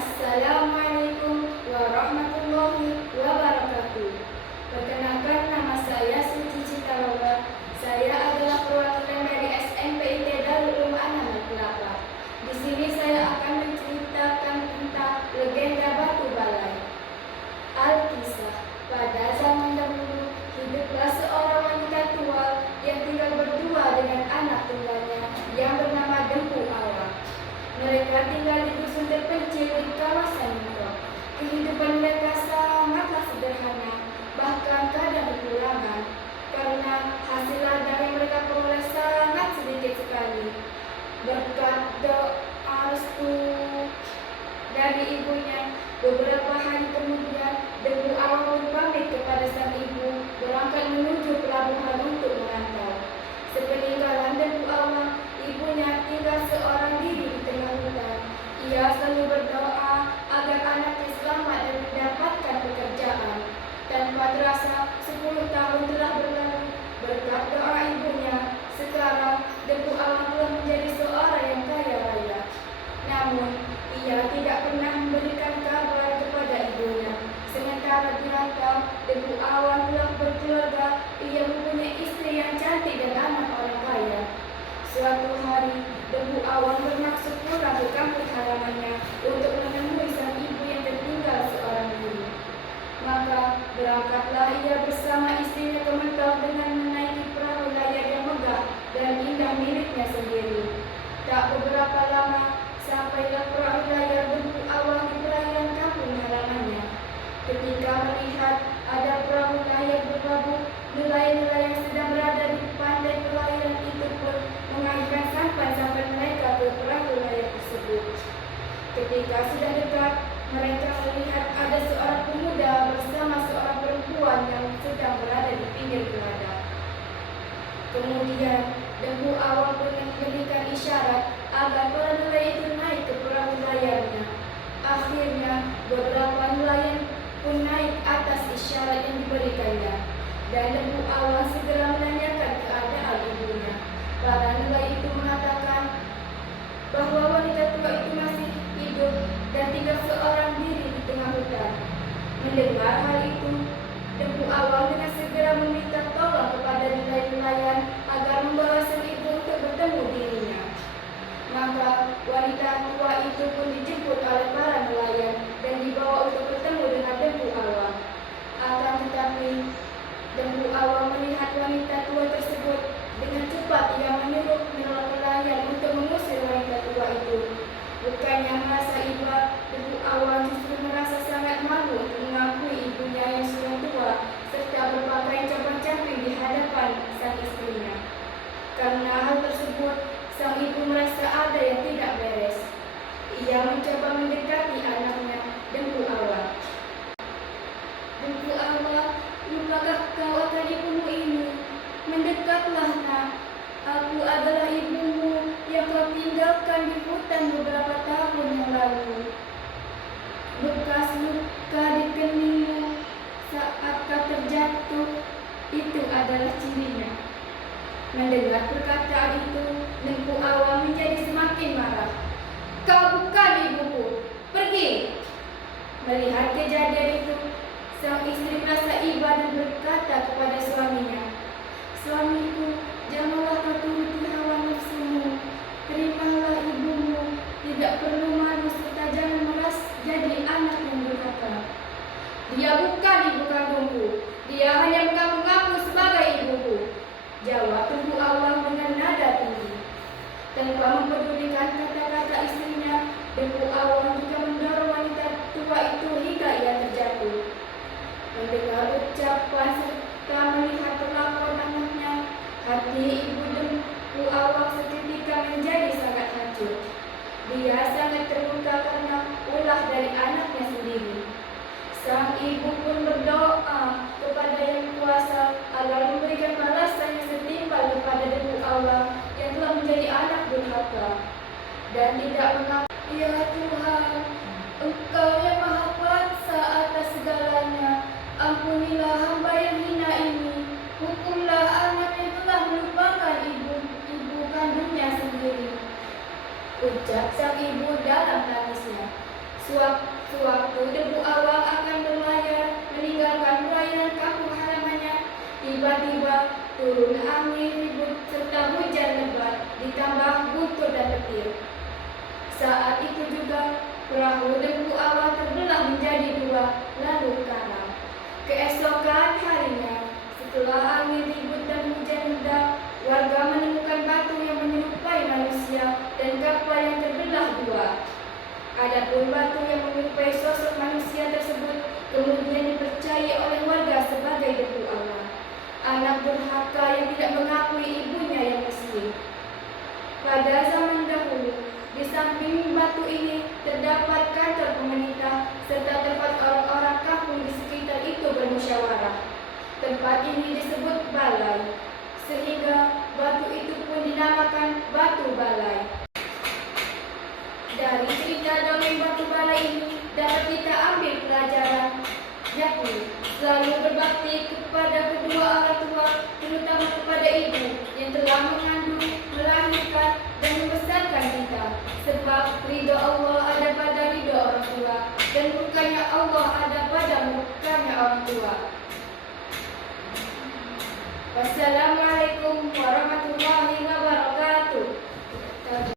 Assalamualaikum warahmatullahi wabarakatuh. Perkenalkan, nama saya Suci Citaloba. Saya adalah perwakilan dari SMPIT Darul Ulum An-Nahdlatul Kelapa. Di sini saya akan menceritakan tentang legenda Batu Balai. Alkisah. Pada zaman dahulu, hiduplah seorang wanita tua yang tinggal berdua dengan anak tunggalnya yang bernama Dempu Awang. Mereka tinggal di dusun terpencil di kawasan itu. Kehidupan mereka sangatlah sederhana, bahkan kadang kekurangan, karena hasil ladang yang mereka peroleh sangat sedikit sekali. Berkat doa restu dari ibunya, beberapa hari kemudian Dempu Awang pun pamit kepada sang ibu berangkat menuju pelabuhan untuk merantau. Sepeninggalan Dempu Awang, ibunya tinggal seorang diri di tengah hutan. Ia selalu berdoa agar anaknya selamat dan mendapatkan pekerjaan. Tanpa terasa, 10 tahun telah berlalu. Berkat doa ibunya, sekarang Dempu Awang telah menjadi seorang yang kaya raya. Namun, ia tidak pernah memberikan kabar kepada ibunya. Sementara di rantau, Dempu Awang telah berkeluarga. Ia mempunyai istri yang cantik dan anak orang kaya. Suatu hari, Dempu Awang bermaksud pulang ke kampung halamannya untuk menemui sang ibu yang tertinggal seorang diri. Maka berangkatlah ia bersama istrinya ke Mentau dengan menaiki perahu layar yang megah dan indah miliknya sendiri. Tak beberapa lama, sampailah perahu layar Dempu Awang di perairan kampung halamannya. Ketika melihat ada perahu layar berlabuh, nelayan-nelayan yang sedang berada di pantai perairan itu pun mengalihkan sampan-sampan mereka ke perahu layar tersebut. Ketika sudah dekat, mereka melihat ada seorang pemuda bersama seorang perempuan yang sedang berada di pinggir geladak. Kemudian, Dempu Awang pun memberikan isyarat agar para nelayan itu naik ke perahu layarnya. Akhirnya, beberapa nelayan pun naik atas isyarat yang diberikannya, dan Dempu Awang segera menanyakan keadaan ibunya. Para nelayan itu mengatakan bahwa wanita tua itu masih hidup dan tinggal seorang diri di tengah hutan. Mendengar hal itu, Dempu Awang dengan segera meminta tolong kepada nelayan-nelayan agar membawa sang ibu untuk bertemu dirinya. Maka wanita tua itu pun dijemput oleh para nelayan dan dibawa untuk bertemu dengan Dempu Awang. Akan tetapi, Dempu Awang melihat wanita tua tersebut. Dengan cepat ia menyuruh nelayan untuk mengusir wanita tua itu. Bukannya merasa iba, Dempu Awang justru merasa sangat malu untuk mengakui ibunya yang sudah tua serta berpakaian compang-camping di hadapan sang istrinya. Karena hal tersebut, sang ibu merasa ada yang tidak beres. Ia mencoba mendekati anaknya, Dempu Awang. Dempu Awang, lupakah kau akan ibumu ini? Mendekatlah, nak. Aku adalah ibumu yang kau tinggalkan di hutan beberapa tahun yang lalu. Bekas luka di keningmu saat kau terjatuh, itu adalah cirinya. Mendengar perkataan itu, Dempu Awang menjadi semakin marah. Kau bukan ibuku, pergi! Melihat kejadian itu, sang istri merasa iba dan berkata kepada suaminya, Suamiku, janganlah kau turuti hawa nafsumu. Terimalah ibumu, tidak perlu malu serta jangan merasa jadi anak yang durhaka. Dia bukan ibu kandungku, dia hanya mengaku-ngaku sebagai ibuku, jawab Dempu Awang dengan nada tinggi. Tanpa mempedulikan kata-kata istrinya, Dempu Awang juga mendorong wanita tua itu hingga ia terjatuh. Mendengar ucapan serta melihat perlakuan anaknya, hati ibu Dempu Awang seketika menjadi sangat hancur. Dia sangat terluka karena ulah dari anaknya sendiri. Sang ibu pun berdoa kepada Yang Kuasa agar memberikan balasan yang setimpal kepada Dempu Awang yang telah menjadi anak durhaka dan tidak mengakui. Ya Tuhan, Engkau yang Maha Kuasa atas segalanya, ampunilah hamba yang hina ini. Hukumlah anak yang telah melupakan ibu kandungnya sendiri, ucap sang ibu dalam tangisnya. Suatu Waktu debu awal akan berlayar meninggalkan perairan kampung halamannya, tiba-tiba turun angin ribut serta hujan lebat ditambah guntur dan petir. Saat itu juga perahu debu awal terbelah menjadi dua lalu karam. Keesokan harinya, setelah angin ribut dan hujan reda, warga menemukan batu yang menyerupai manusia dan kapal yang terbelah dua. Adapun batu yang menyerupai sosok manusia tersebut kemudian dipercaya oleh warga sebagai debu awal, anak durhaka yang tidak mengakui ibunya yang muslim. Pada zaman dahulu, di samping batu ini terdapat kantor pemerintah serta tempat orang-orang kampung di sekitar itu bermusyawarah. Tempat ini disebut balai, sehingga batu itu pun dinamakan Batu Balai. Dari cerita dongeng Batu Balai ini dapat kita ambil pelajaran, yakni selalu berbakti kepada kedua orang tua, terutama kepada ibu yang telah mengandung, melahirkan, dan membesarkan kita. Sebab ridho Allah ada pada ridho orang tua, dan murkanya Allah ada pada murkanya orang tua. Wassalamualaikum warahmatullahi wabarakatuh.